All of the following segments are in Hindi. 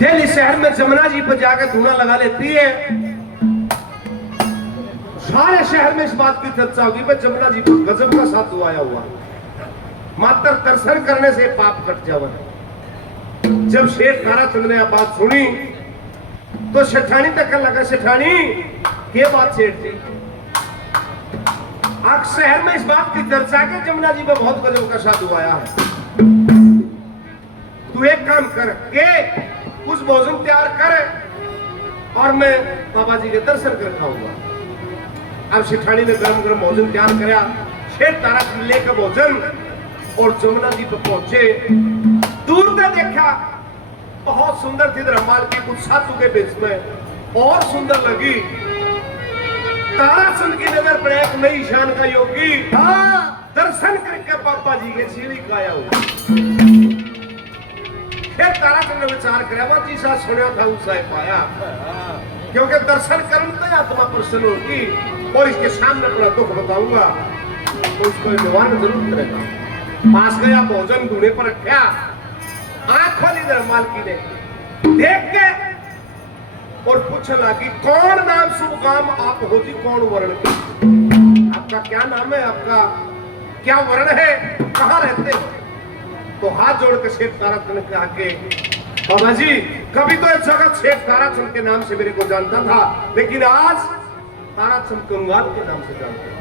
दिल्ली शहर में जमुना जी पर जाकर धूना लगा लेती है। सारे शहर में इस बात की चर्चा होगी भाई जमुना जी पर गजब का साधु आया हुआ, मात्र दर्शन करने से पाप कट जावन। जब शेठ ताराचंद ने बात सुनी तो सेठानी तक लगा, सेठानी ये बात सेठ जी, आज शहर में इस बात की चर्चा के जमुना जी पर बहुत गजब का साधु आया है। तू एक काम कर के कुछ भोजन तैयार कर और मैं बाबा जी के दर्शन कर खाऊंगा। अब सेठानी ने गरम गरम भोजन तैयार कराया, शेठ ताराचंद लेकर भोजन और जमुना जी पर पहुंचे। दूर से देखा बहुत सुंदर थी रमाल की, कुछ साधु के बीच में और सुंदर लगी। ताराचंद की नजर पर एक नई शान का योगी दर्शन करके बाबा जी के सीढ़ी का आया हुआ। फिर ताराचंद ने विचार कराया जीसा सुना था उसा पाया, क्योंकि दर्शन करने से आत्मा प्रसन्न होगी और इसके सामने अपना दुख बताऊंगा तो उसको निवारण जरूर करेगा। पास गया, भोजन ढूंढे पर रखा, आंख खोली धर्माल की ने देख के और पूछने लगी कौन नाम शुभ काम आप हो जी, कौन वर्ण, आपका क्या नाम है, आपका क्या वर्ण है, कहाँ रहते हो? तो हाथ जोड़ के शेख ताराचंद ने कहा कि बाबा जी कभी तो इस जगत शेख ताराचंद के नाम से मेरे को जानता था, लेकिन आज ताराचंद कंगाल के नाम से जानता हूं।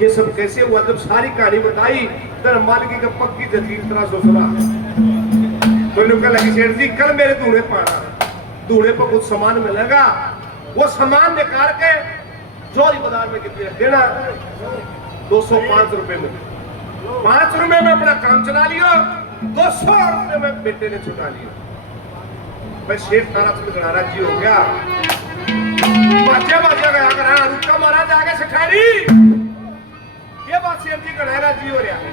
ये सब कैसे हुआ? जब सारी कहानी बताई धर्माल की पक्की जजीर तरह से सुना तो लोग लगी शेठ जी कल मेरे दूल्हे पाना, दूल्हे पर कुछ सामान मिलेगा, वो सामान निकाल के जोरी बाजार में कितने देना, 205 रुपए में, 5 रुपए में अपना काम चला लियो, 200 रुपए में बेटे ने छुटा लिया। मैं शेठ ताराचंद गणारा जी हो गया, बाजा गया कर रुका महाराज आगे सेठानी, ये बात शेठ जी गणारा जी हो रहा है,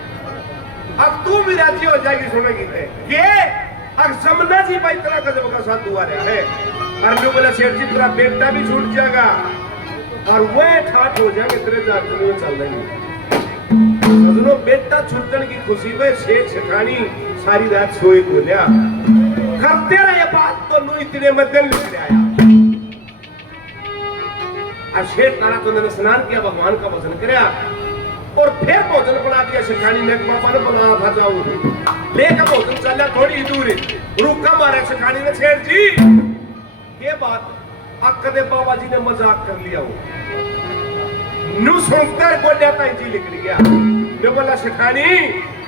अब तू भी राजी हो जाएगी सुनेगी ये अब जमुना जी पर इतना गजब का साथ हुआ रहा है। और बोला शेठ जी तेरा बेटा भी छूट जाएगा और वह ठाठ हो जाएंगे तेरे जाकर चल रही सजनो, बेटा छूटने की खुशी में शेठ सेठानी सारी रात सोए बोलिया करते रहे बात तो नु इतने में दिल लिख आया। अब शेठ ताराचंद ने स्नान किया, भगवान का भजन किया और फिर भोजन बना दिया। सेठानी ने पापा ने बनाया था जाओ लेकर भोजन चला, थोड़ी दूर रुका मारे सेठानी ने, शेठ जी ये बात अक्कदे बाबा जी ने मजाक कर लिया हो, नु सुनकर गोड्या जी लिख गया। मैं बोला सेठानी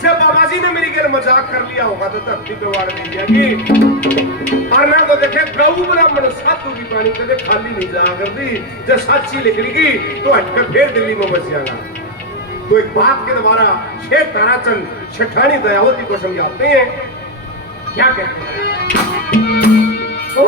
जब बाबा जी ने मेरी गैर मजाक कर लिया होगा तो धरती पे वाड़ दी जाएगी, और ना तो देखे गऊ ब्राह्मण साधु की पानी कदे खाली नहीं जा कर दी, जब साची लिख ली तो हटकर फिर दिल्ली में बस जाना। तो एक बात के द्वारा शेठ ताराचंद सेठानी दयावती को समझाते हैं, क्या कहते हैं? तो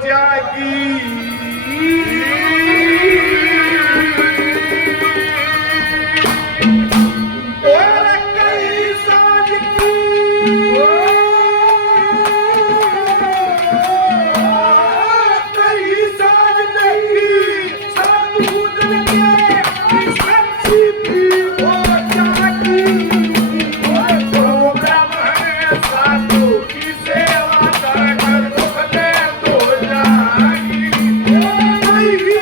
जागी और कई साल की कई साल नहीं साधु के सच्ची भी हो जागी तो ब्रह्म साधु की सेवा कर तो जागी कोई भी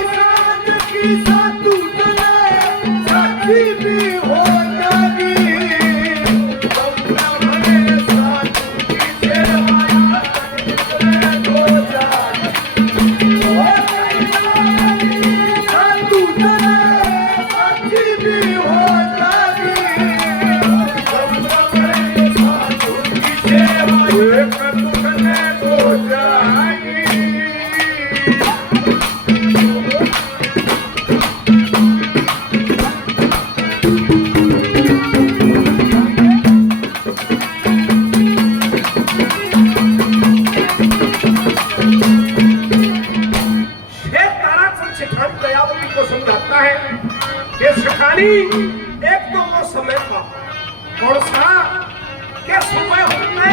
कि सुबह होते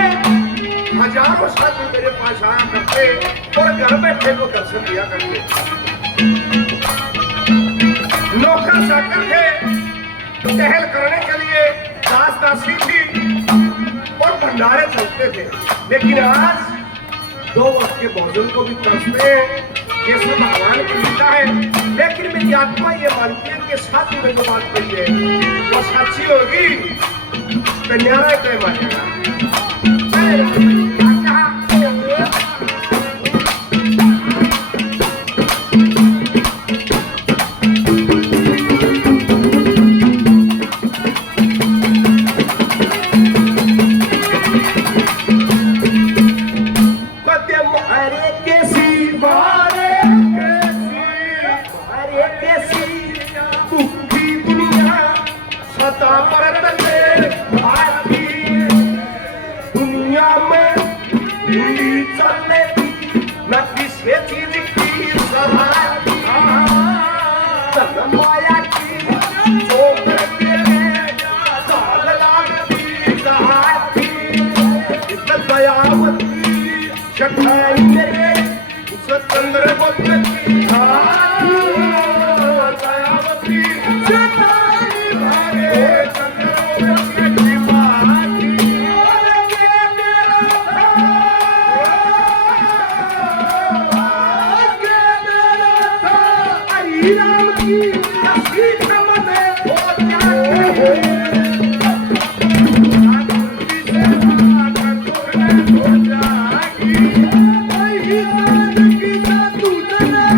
हजारों साधु मेरे पास आया करते और घर बैठे को दर्शन दिया करते। नौकर चाकर थे, टहल करने के लिए दास दासी थी और भंडारे चलते थे। लेकिन आज 2 वक्त के भोजन को भी तरसते हैं। ये सब भगवान की लीला है। लेकिन मेरी आत्मा ये मानती है कि साधु में जो बात कही है वो सच्ची होगी तो न्यारा तय मानेगा। Thank you.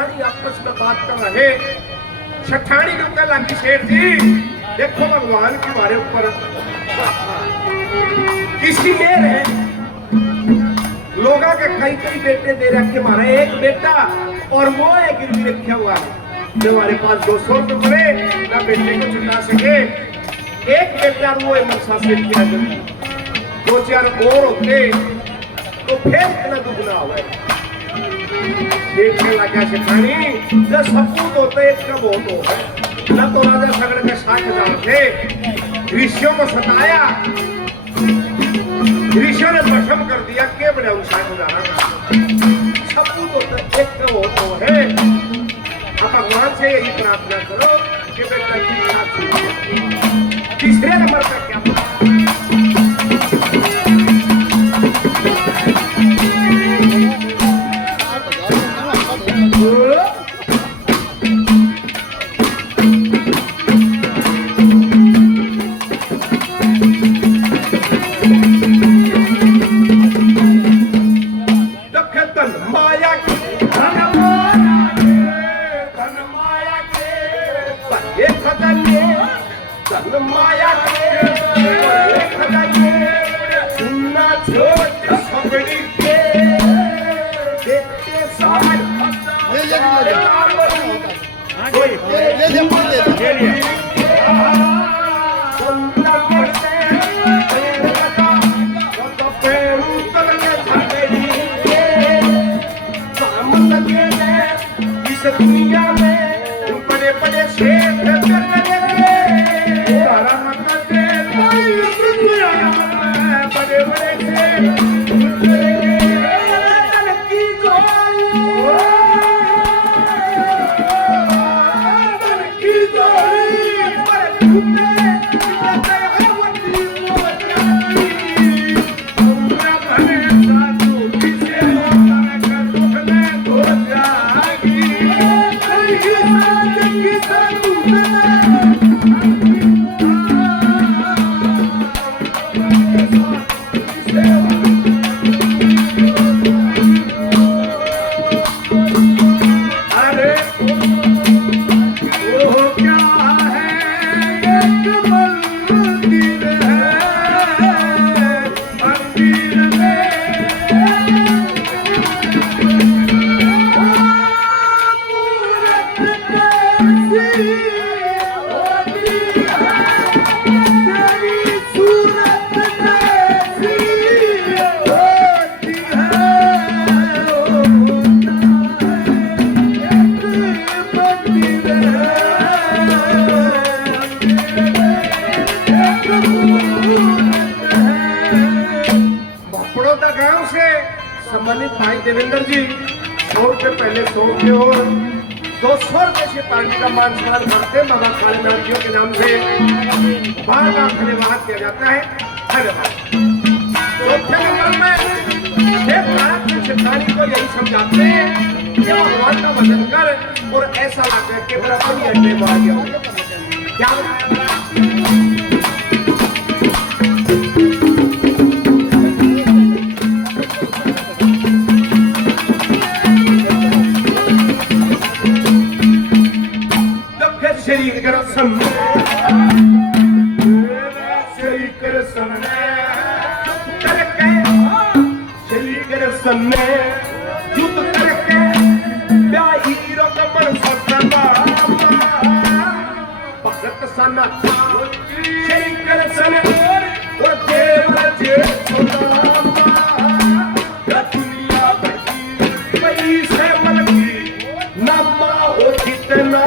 सेठानी आपस में बात कर रहे। सेठानी को कह लगी सेठ जी देखो भगवान के हमारे ऊपर किसी मेहर है। लोगों के कई कई बेटे दे रखे, हमारा एक बेटा और वो है गिरवी रखा हुआ है जो हमारे पास 200 रुपये ना बेटे को चुका सके। एक बेटा वो मनसा से किया जरूर 2-4 और होते तो फिर इतना दुगना हुआ है। देखने लगा सेठानी जब सपूत होते इसका बहुत हो है न तो राजा सगड़ के 60,000 थे। ऋषियों को सताया, ऋषियों ने भस्म कर दिया के बड़े उन 60,000 का सपूत होते एक का बहुत हो है। अब भगवान से यही प्रार्थना करो कि बेटा की साथ तीसरे नंबर पर क्या दुनिया में बड़े बड़े शेर बड़े बड़े सम्मानित भाई देवेंद्र जी 100 रुपये पहले 100 रुपये और 200 रुपये से पार्टी का मान सम्मान करते बाबा कालीनाथ जी के नाम से बार बार धन्यवाद किया जाता है। धन्यवाद। चौथे नंबर में सेठानी को यही समझाते हैं कि भगवान का भजन कर और ऐसा लगता है कि बराबर ही अड्डे में आ गया क्या श्री कृष्ण करके श्री कृष्ण ने युद्ध करके हीरो कमर भगत सना श्री कृष्ण और देव दुनिया पैसे मन की नमा हो जितना